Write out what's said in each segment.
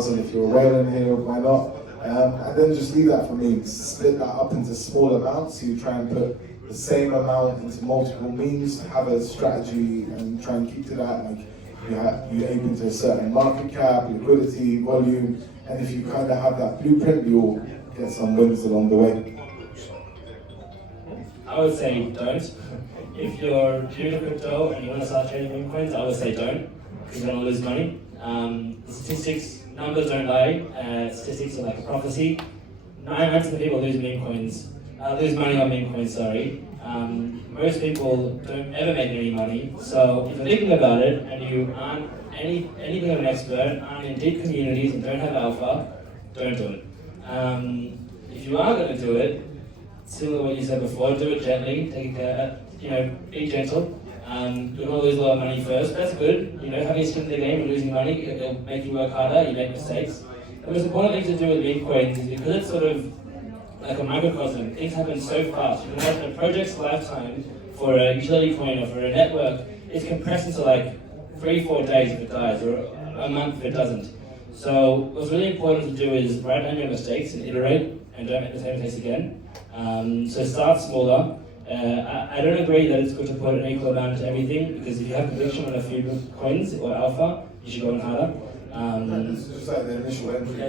1,000. If you're a whale in here, why not? And then just leave that for me. Split that up into small amounts. You try and put the same amount into multiple means, have a strategy and try and keep to that. Like you aim into a certain market cap, liquidity, volume, and if you kind of have that blueprint, you'll get some wins along the way. I would say don't. If you're new to crypto and you want to start trading meme coins, I would say don't, because you're going to lose money. The statistics, numbers don't lie. Statistics are like a prophecy. 9% of the people lose meme coins, lose money on meme coins, sorry. Most people don't ever make any money. So if you're thinking about it and you aren't anything of an expert, aren't in deep communities and don't have alpha, don't do it. If you are going to do it, similar to what you said before, do it gently, take be gentle. You're going to lose a lot of money first. That's good. Having a skin in the game and losing money, it'll make you work harder, you make mistakes. The most important thing to do with meme coins is because it's sort of like a microcosm, things happen so fast. You can imagine a project's lifetime for a utility coin or for a network is compressed into like 3-4 days if it dies, or a month if it doesn't. So what's really important to do is write down your mistakes and iterate and don't make the same mistakes again. So start smaller. I don't agree that it's good to put an equal amount to everything, because if you have conviction on a few coins or alpha, you should go in harder. It's just like the initial entry.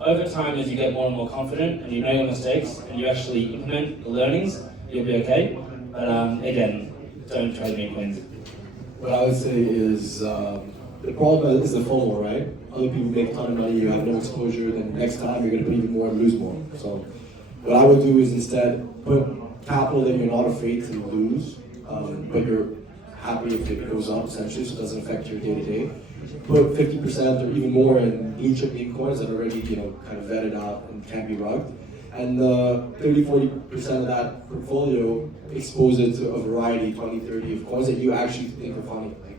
Over time, as you get more and more confident and you know your mistakes and you actually implement the learnings, you'll be okay. But again, don't trade meme coins. What I would say is the problem is the FOMO, right? Other people make a ton of money, you have no exposure, then next time you're going to put even more and lose more. So what I would do is instead put capital that you're not afraid to lose, but you're happy if it goes up essentially, so it doesn't affect your day-to-day. Put 50% or even more in blue chip meme coins that are already kind of vetted out and can't be rugged. And 30-40% of that portfolio expose it to a variety, 20-30 of coins that you actually think are funny, like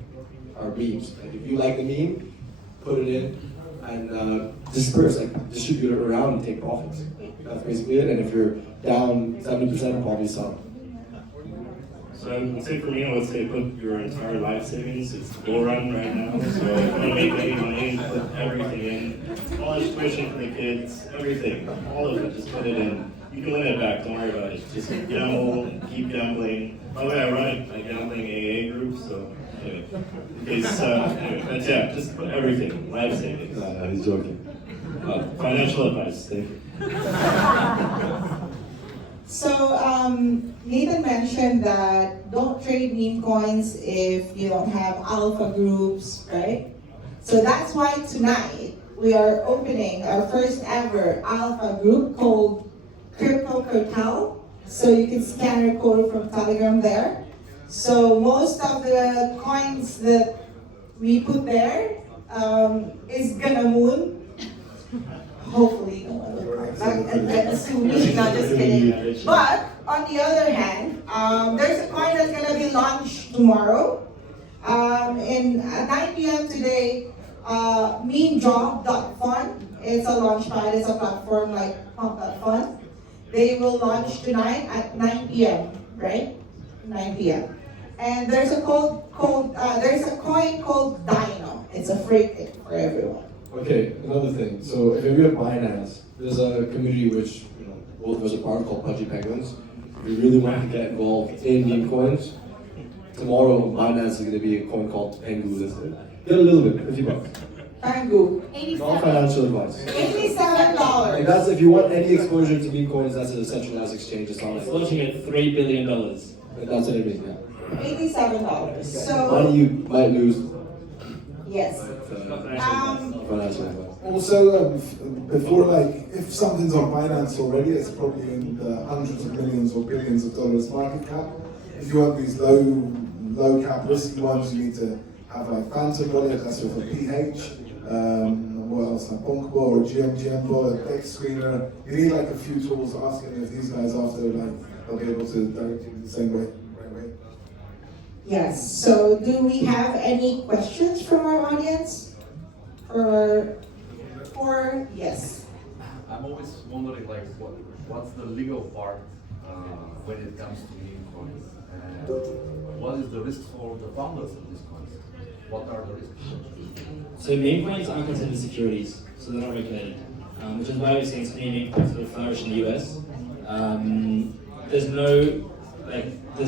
are memes. Like if you like the meme, put it in and disperse, like distribute it around and take profits. That's basically it. And if you're down 70%, probably sell. So I would say for me, I would say put your entire life savings. It's the bull run right now. So if you want to make any money, put everything in. College tuition for the kids, everything. All of it, just put it in. You can win it back, don't worry about it. Just gamble, keep gambling. By the way, I run a gambling AA group, so anyway. But yeah, just put everything. Life savings. He's joking. Financial advice, thank you. So Nathan mentioned that don't trade meme coins if you don't have alpha groups, right? So that's why tonight we are opening our first ever alpha group called Crypto Cartel. So you can scan our code from Telegram there. So most of the coins that we put there is gonna moon. Hopefully no one will come back and sue me, not just kidding. But on the other hand, there's a coin that's gonna be launched tomorrow. In 9 p.m. today, memejob.fun. It's a launchpad, it's a platform like pump.fun. They will launch tonight at 9 p.m., right? 9 p.m. And there's a coin called Dino. It's a free thing for everyone. Okay, another thing. So if you have Binance, there's a community which both of us are part of called Pudgy Penguins. If you really want to get involved in meme coins, tomorrow on Binance is going to be a coin called Pengu listed. Get a little bit, $50. Pengu. Non-financial advice. $87. Like that's if you want any exposure to meme coins, that's a centralized exchange. It's not It's like launching at $3 billion. that's what it is. Yeah. $87. So Money you might lose. yes. Financial advice. Also, before, like, if something's on Binance already, it's probably in the hundreds of millions or billions of dollars market cap. If you want these low cap risky ones, you need to have like Phantom wallet, that's with a PH. What else? Like Bonkbo or GMGMbo, a text screener. You need like a few tools asking if these guys after they'll be able to direct you the same way, right way. Yes. So do we have any questions from our audience? Or yes. I'm always wondering, like, what's the legal part when it comes to meme coins? And what is the risk for the founders of these coins? what are the risks? So meme coins aren't considered securities, so they're not regulated, which is why we're seeing so many meme coins sort of flourish in the US. There's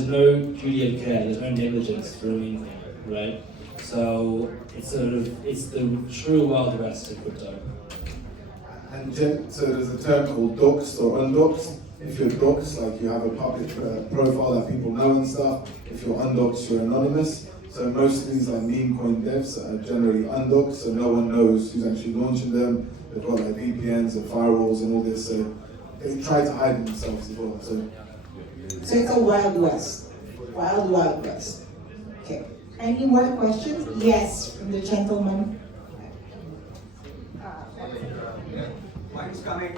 no duty of care, there's no negligence for a meme coin, right? So it's the true Wild West of crypto. And so there's a term called doxed or undoxed. If you're doxed, like you have a public profile that people know and stuff. If you're undoxed, you're anonymous. So most of these like meme coin devs are generally undoxed, so no one knows who's actually launching them. They've got like VPNs and firewalls and all this, so they try to hide themselves as well. So So it's a Wild West. Wild West. Okay. Any more questions? Yes, from the gentleman. Mine's coming.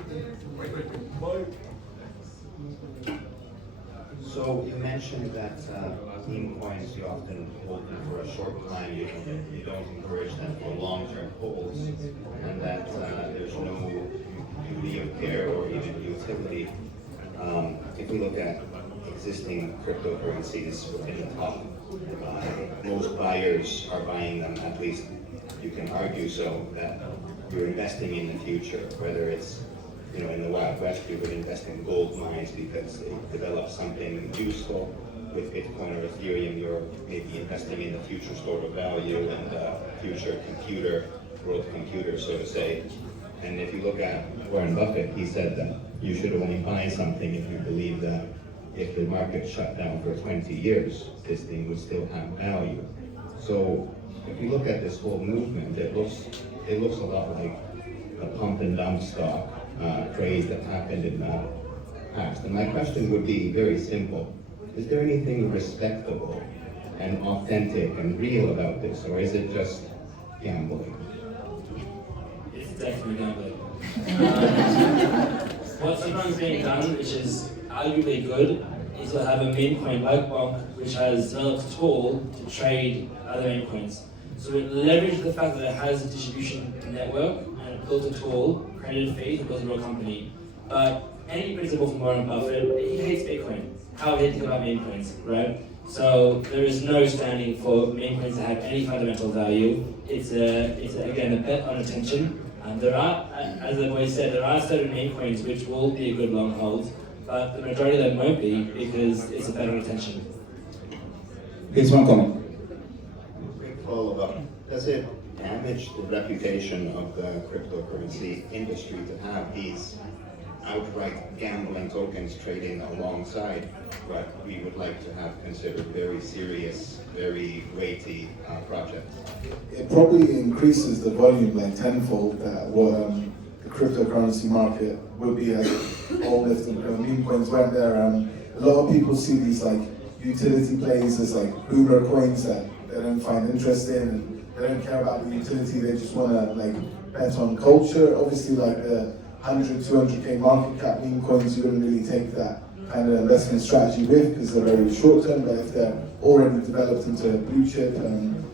So you mentioned that meme coins, you often hold them for a short time, you don't encourage them for long-term holds, and that there's no duty of care or even utility. If we look at existing cryptocurrencies within the top, most buyers are buying them, at least you can argue so, that you're investing in the future, whether it's in the Wild West, you would invest in gold mines because they develop something useful. With Bitcoin or Ethereum, you're maybe investing in the future store of value and future world computer, so to say. And if you look at Warren Buffett, he said that you should only buy something if you believe that if the market shut down for 20 years, this thing would still have value. So if you look at this whole movement, it looks a lot like a pump and dump stock craze that happened in the past. And my question would be very simple. Is there anything respectable and authentic and real about this, or is it just gambling? It's definitely gambling. What sometimes being done, which is arguably good, is to have a meme coin like Bonk, which has developed a tool to trade other meme coins. So it leverages the fact that it has a distribution network and it built a tool, created a fee, it built a real company. But any principle from Warren Buffett, he hates Bitcoin. How did he think about meme coins, right? So there is no standing for meme coins to have any fundamental value. It's again a bet on attention. There are, as the boy said, there are certain meme coins which will be a good long hold, but the majority of them won't be because it's a bet on attention. Here's one comment. Quick follow-up. Does it damage the reputation of the cryptocurrency industry to have these outright gambling tokens trading alongside what we would like to have considered very serious, very weighty projects? it probably increases the volume like tenfold that what the cryptocurrency market will be as all if the meme coins weren't there. A lot of people see these like utility plays as like boomer coins that they don't find interesting and they don't care about the utility, they just want to like bet on culture. Obviously like the 100, 200k market cap meme coins, you wouldn't really take that kind of investment strategy with because they're very short term, but if they're already developed into blue chip,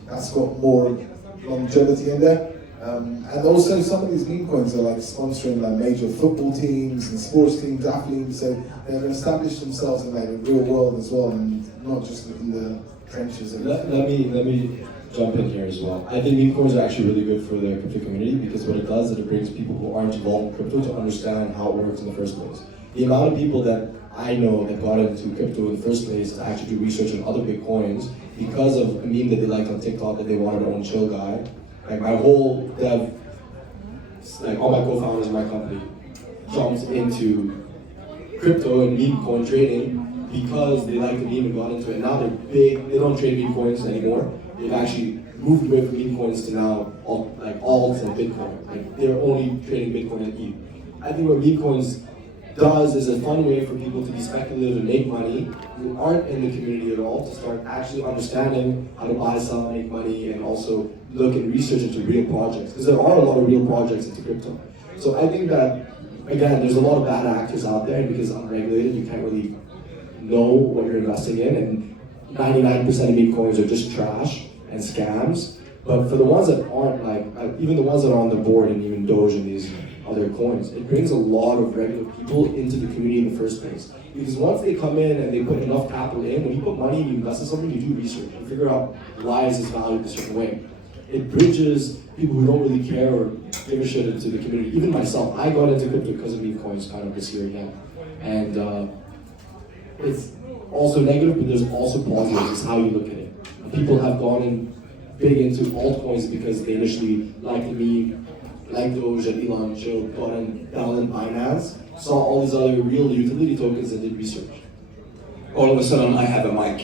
that's got more longevity in there. And also some of these meme coins are like sponsoring like major football teams and sports teams, athletes, so they've established themselves in like the real world as well and not just in the trenches. Let me jump in here as well. I think meme coins are actually really good for the crypto community because what it does is it brings people who aren't involved in crypto to understand how it works in the first place. The amount of people that I know that got into crypto in the first place to actually do research on other big coins because of a meme that they liked on TikTok that they wanted to own chill guy. Like my whole dev, like all my co-founders in my company jumped into crypto and meme coin trading because they liked the meme and got into it. Now they're big, they don't trade meme coins anymore. They've actually moved away from meme coins to now alts and Bitcoin. Like they're only trading Bitcoin and ETH. I think what meme coins does is a fun way for people to be speculative and make money who aren't in the community at all to start actually understanding how to buy, sell, make money, and also look and research into real projects because there are a lot of real projects into crypto. So I think that again, there's a lot of bad actors out there, and because it's unregulated, you can't really know what you're investing in, and 99% of meme coins are just trash and scams. But for the ones that aren't, like even the ones that are on the board and even Doge and these other coins. It brings a lot of regular people into the community in the first place. Because once they come in and they put enough capital in, when you put money and you invest in something, you do research. You figure out why is this valued a certain way. It bridges people who don't really care or give a shit into the community. Even myself, I got into crypto because of Memecoins kind of this year again. And it's also negative, but there's also positive. It's how you look at it. People have gone in big into altcoins because they initially liked the meme, liked Doge and Elon Joe, got in down in Binance, saw all these other real utility tokens and did research. All of a sudden, I have a mic.